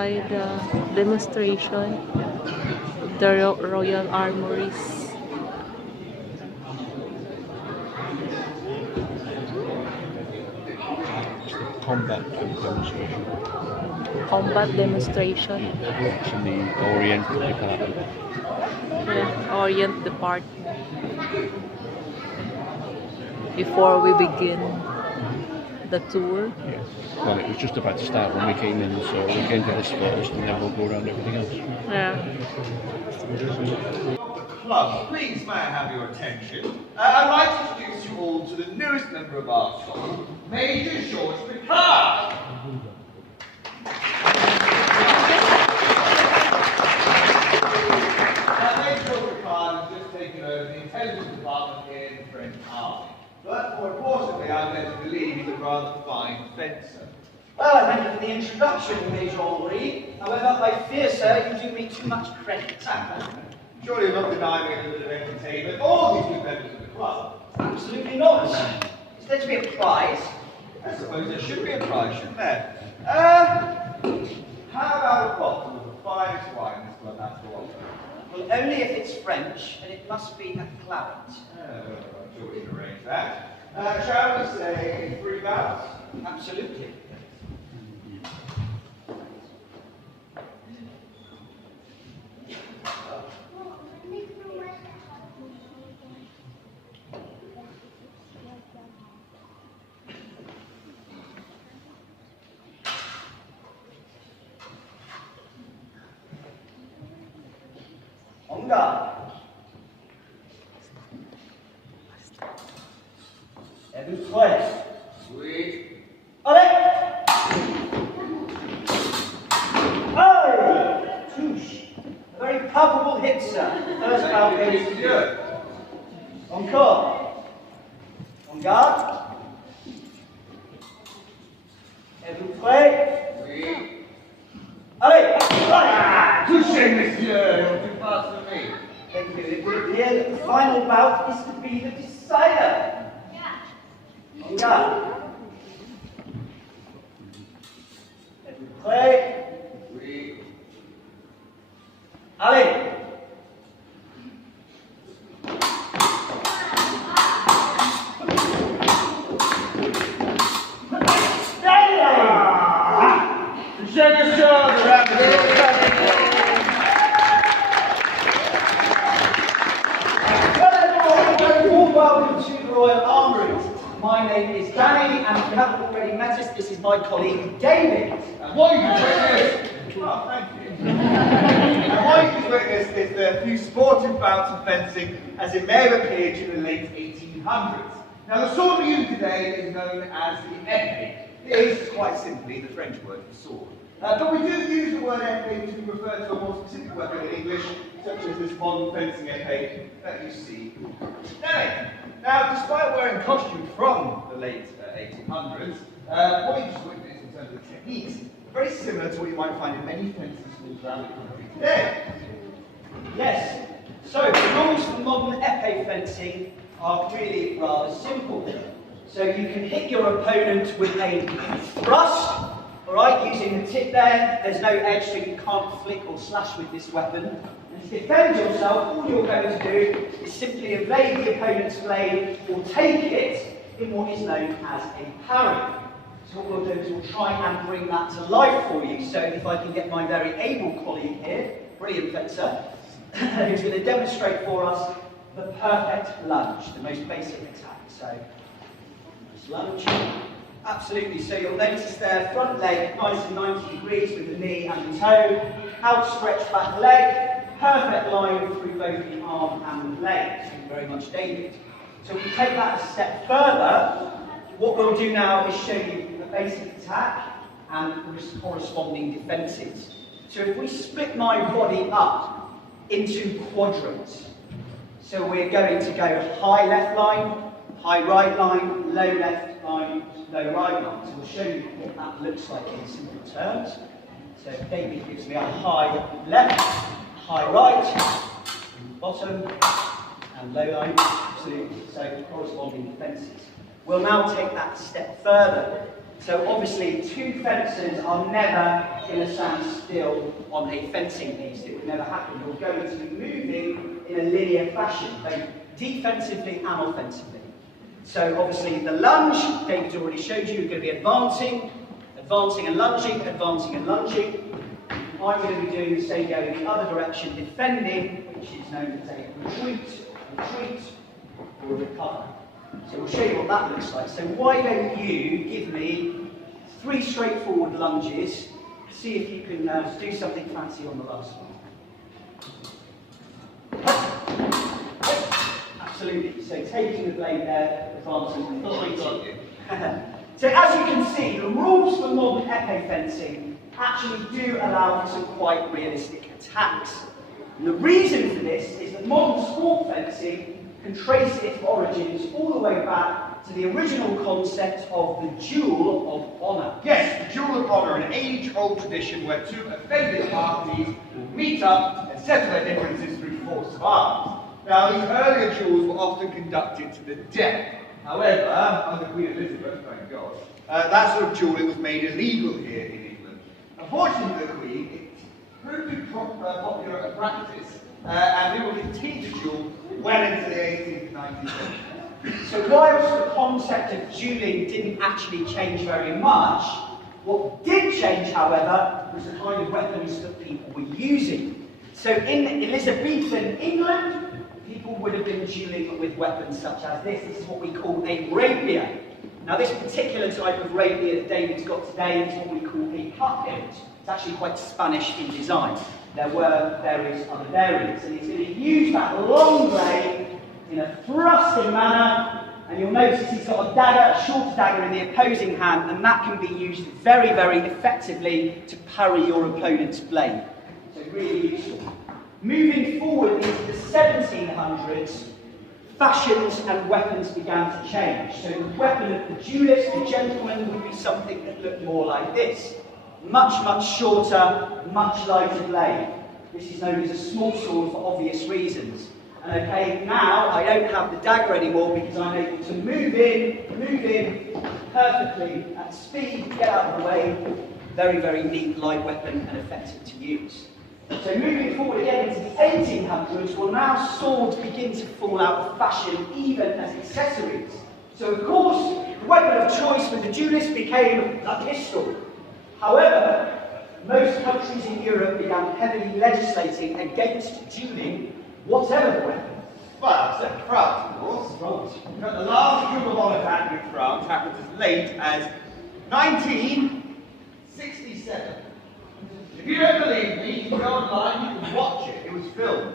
inside the demonstration of the Royal Armories. Combat demonstration. Combat demonstration. It's in the Oriental department. Yeah, Orient Department. Before we begin the tour. Yeah. Well, it was just about to start when we came in, so we came to this first and then we'll go around everything else. Yeah. Club, please may I have your attention? I'd like to introduce you all to the newest member of our squad, Major George Vickers. Major George Vickers has just taken over the intelligence department in the French Army. But more importantly, I'm led to believe he's a rather fine fencer. Well, thank you for the introduction, Major Henri. However, I fear, sir, you do me too much credit. Surely you're not denying me a little bit of entertainment, all these new members of the club. Absolutely not. Is there to be a prize? I suppose there should be a prize, shouldn't there? How about a bottle of the finest wine this club has to offer? Well, only if it's French, and it must be a claret. I'm sure we can arrange that. Shall we say 3 bouts? Absolutely. On guard. Et vous prêts? Oui. Allez! Oh! Touche. A very palpable hit, sir. First bout goes to you. Encore. On garde. Et vous prêts? Oui. Allez! Touché, monsieur! You're too fast for me. Thank you. It would appear that the final bout is to be the decider. On garde. Et vous prêts? Oui. Allez! Shake your shoulders around the Warm welcome to the Royal Armouries. My name is Danny, and if you haven't already met us, this is my colleague David. And what you just witnessed, oh, thank you. And what you just witnessed is the few sportive bouts of fencing as it may have appeared in the late 1800s. Now, the sword we use today is known as the épée. It is quite simply the French word for sword. But we do use the word épée to refer to a more specific weapon in English, such as this modern fencing épée that you see today. Now, despite wearing costumes from the late 1800s, what you just witnessed in terms of techniques are very similar to what you might find in many fencing schools around the country today. Yes, so the rules for modern épée fencing are really rather simple. So you can hit your opponent with a thrust, all right, using the tip there. There's no edge, so you can't flick or slash with this weapon. And to defend yourself, all you're going to do is simply evade the opponent's blade or take it in what is known as a parry. So what we'll do is we'll try and bring that to life for you. So if I can get my very able colleague here, brilliant fencer, who's going to demonstrate for us the perfect lunge, the most basic attack. So, nice lunge. Absolutely, so you'll notice there, front leg nice and 90 degrees with the knee and the toe, outstretched back leg, perfect line through both the arm and the leg. Thank you very much, David. So if we take that a step further, what we'll do now is show you the basic attack and corresponding defences. So if we split my body up into quadrants, so we're going to go high left line, high right line, low left line, low right line. So we'll show you what that looks like in simple terms. So David gives me a high left, high right, bottom, and low line. So corresponding defences. We'll now take that a step further. So obviously, two fencers are never going to stand still on a fencing piece. It would never happen. You're going to be moving in a linear fashion, both defensively and offensively. So obviously, the lunge, David's already showed you, you're going to be advancing, advancing and lunging, advancing and lunging. I'm going to be doing the same going the other direction, defending, which is known as a retreat, retreat, or recover. So we'll show you what that looks like. So why don't you give me 3 straightforward lunges, see if you can do something fancy on the last one. Absolutely. So taking the blade there, advancing and retreating. So as you can see, the rules for modern épée fencing actually do allow for some quite realistic attacks. And the reason for this is that modern sport fencing can trace its origins all the way back to the original concept of the duel of honour. Yes, the duel of honour, an age-old tradition where two offended parties will meet up and settle their differences through force of arms. Now, these earlier duels were often conducted to the death. However, under Queen Elizabeth, thank God, that sort of dueling was made illegal here in England. Unfortunately for the Queen, it proved to be popular at practice, and people continued to duel well into the 18th and 19th century. So whilst the concept of dueling didn't actually change very much, what did change, however, was the kind of weapons that people were using. So in Elizabethan England, people would have been dueling with weapons such as this. This is what we call a rapier. Now this particular type of rapier that David's got today is what we call a cut hilt. It's actually quite Spanish in design. There were various other variants, and he's going to use that long blade in a thrusting manner, and you'll notice he's got a dagger, a short dagger in the opposing hand, and that can be used very, very effectively to parry your opponent's blade. So really useful. Moving forward into the 1700s, fashions and weapons began to change. So the weapon of the duelist, the gentleman, would be something that looked more like this. Much, much shorter, much lighter blade. This is known as a small sword for obvious reasons. And okay, now I don't have the dagger anymore because I'm able to move in perfectly at speed, get out of the way. Very, very neat light weapon and effective to use. So moving forward again into the 1800s, well now swords begin to fall out of fashion even as accessories. So of course, the weapon of choice for the duelist became a pistol. However, most countries in Europe began heavily legislating against dueling, whatever the weapon. Well, except France, of course. France. The last duel of honour attack in France happened as late as 1967. If you don't believe me, you can go online, you can watch it. It was filmed.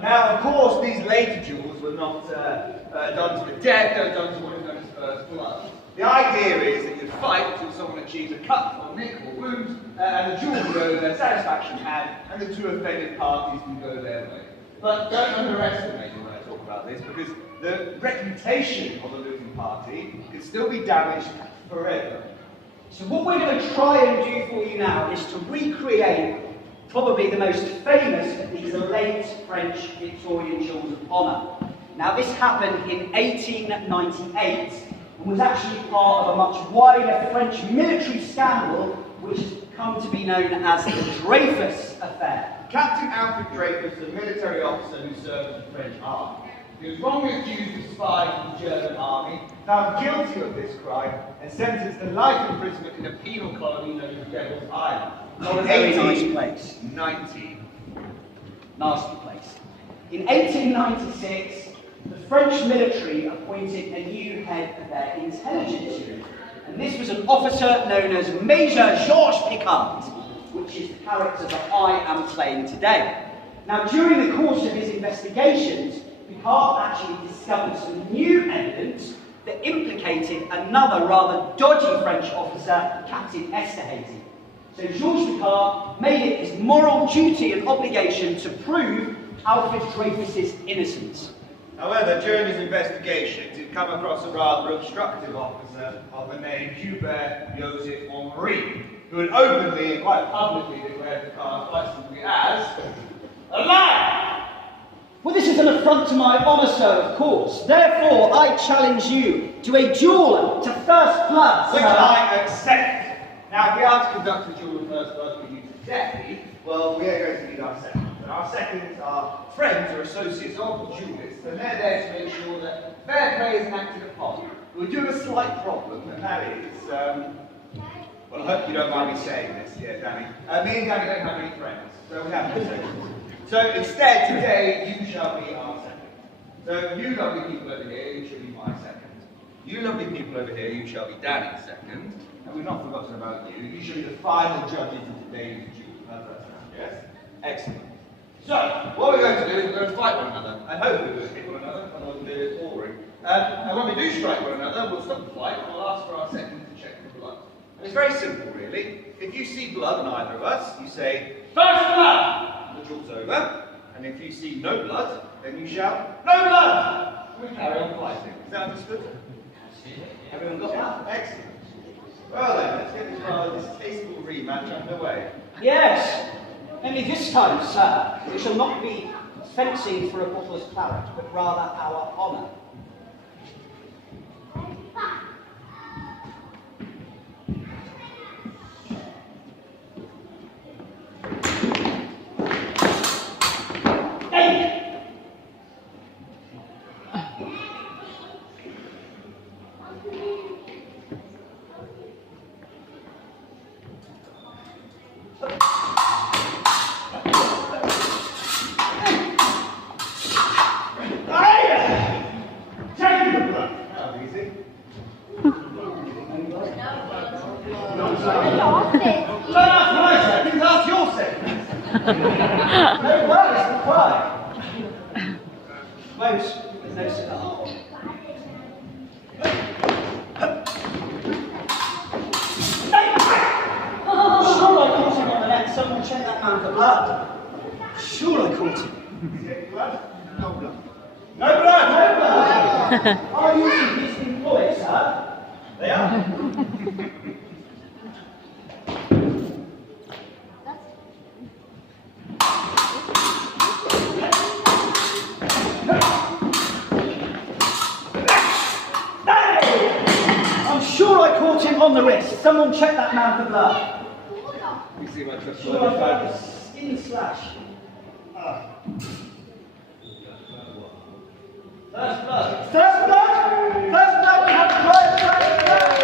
Now, of course, these later duels were not done to the death, they were done to what is known as first blood. The idea is that you fight until someone achieves a cut or nick or wound, and the duel will go their satisfaction had, and the two offended parties can go their way. But don't underestimate me when I talk about this, because the reputation of the losing party can still be damaged forever. So what we're going to try and do for you now is to recreate probably the most famous of these late French Victorian duels of honour. Now this happened in 1898 and was actually part of a much wider French military scandal which has come to be known as the Dreyfus Affair. Captain Alfred Dreyfus, a military officer who served in the French army. He was wrongly accused of spying for the German army, found guilty of this crime, and sentenced to life imprisonment in a penal colony known as Devil's Island. Not a very nice place. 1890. Nasty place. In 1896, the French military appointed a new head of their intelligence unit, and this was an officer known as Major Georges Picard, which is the character that I am playing today. Now, during the course of his investigations, Picard actually discovered some new evidence that implicated another rather dodgy French officer, Captain Esterhazy. So Georges Picard made it his moral duty and obligation to prove Alfred Dreyfus's innocence. However, during his investigations, he'd come across a rather obstructive officer of the name Hubert Joseph Henri, who had openly and quite publicly declared Picard quite simply as a liar! Well, this is an affront to my honour, sir, of course. Therefore, I challenge you to a duel to first blood, Which sir. I accept. Now, if we are to conduct a duel of first blood with you today, well, we are going to need our seconds. And our seconds are friends or associates of the duelists, and they're there to make sure that fair play is acted upon. We do have a slight problem, and that is, well, I hope you don't mind me saying this, yeah, Danny. Me and Danny don't have any friends, so we have no seconds. So instead, today, you shall be our second. So you lovely people over here, you shall be my second. You lovely people over here, you shall be Danny's second. And we've not forgotten about you. You shall be the final judges of today's duel. How's that sound? Yes? Excellent. So, what we're going to do is we're going to fight one another. And hopefully we're going to hit one another, otherwise we'll do it boring. And when we do strike one another, we'll stop the fight and we'll ask for our seconds to check the blood. And it's very simple, really. If you see blood on either of us, you say, "First blood!" The duel's over. And if you see no blood, then you shout, "No blood!" And we carry on fighting. Is that understood? Everyone got that? Excellent. Well then, let's get this rather distasteful rematch underway. Yes, only this time, sir, we shall not be fencing for a bottle of claret, but rather our honour. Are you his employee, sir? They are. I'm sure I caught him on the wrist. Someone check that man for blood. You see my trust. Sure I found a skin slash. First blood. First blood! First blood! We have blood! First blood!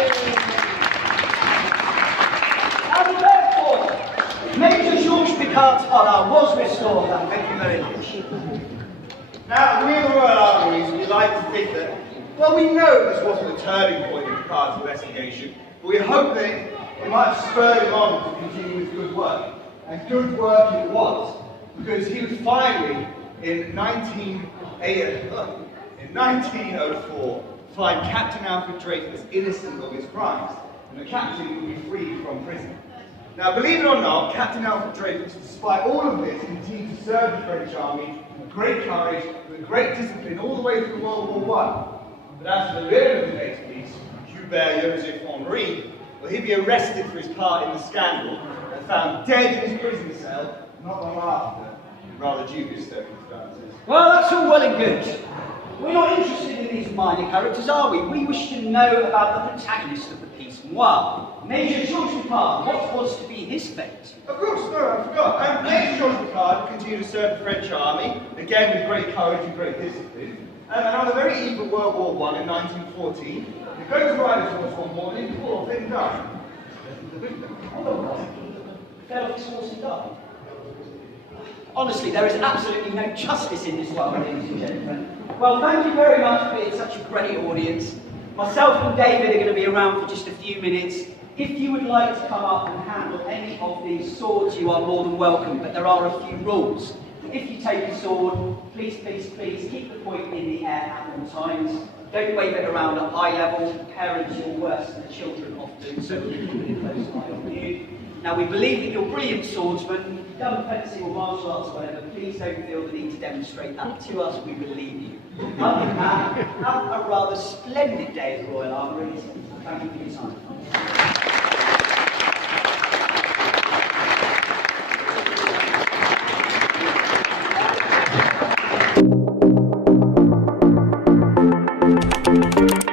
And therefore, Major Georges Picard's honour was restored, and thank you very much. Now, we in the Royal Armies, we like to think that, well, we know this wasn't a turning point in Picard's investigation, but we hope that it might have spurred him on to continue his good work. And good work it was, because he would finally, in 1904, find Captain Alfred Dreyfus innocent of his crimes, and the captain would be freed from prison. Now, believe it or not, Captain Alfred Dreyfus, despite all of this, continued to serve the French army with great courage, with great discipline, all the way through World War I. But as for the villain of today's piece, Hubert Joseph Henri, well, he'd be arrested for his part in the scandal and found dead in his prison cell not long after, in rather dubious circumstances. Well, that's all well and good. We're not interested in these minor characters, are we? We wish to know about the protagonist of the piece noir. Major Georges Picard, what was to be his fate? Of course, no, I forgot. Major Georges Picard continued to serve the French army, again with great courage and great discipline. And on the very eve of World War I in 1914, he goes riding towards one morning, poor thing died. Fell off his horse and died. Honestly, there is absolutely no justice in this world, ladies and gentlemen. Well, thank you very much for being such a great audience. Myself and David are going to be around for just a few minutes. If you would like to come up and handle any of these swords, you are more than welcome, but there are a few rules. If you take a sword, please, please, please keep the point in the air at all times. Don't wave it around at eye level. Parents, you're worse than the children often, so keep a close eye on you. Now, we believe that you're brilliant swordsmen. If you've done fencing or martial arts or whatever, please don't feel the need to demonstrate that to us. We believe you. Other than that, have a rather splendid day at the Royal Armouries. Thank you for your time.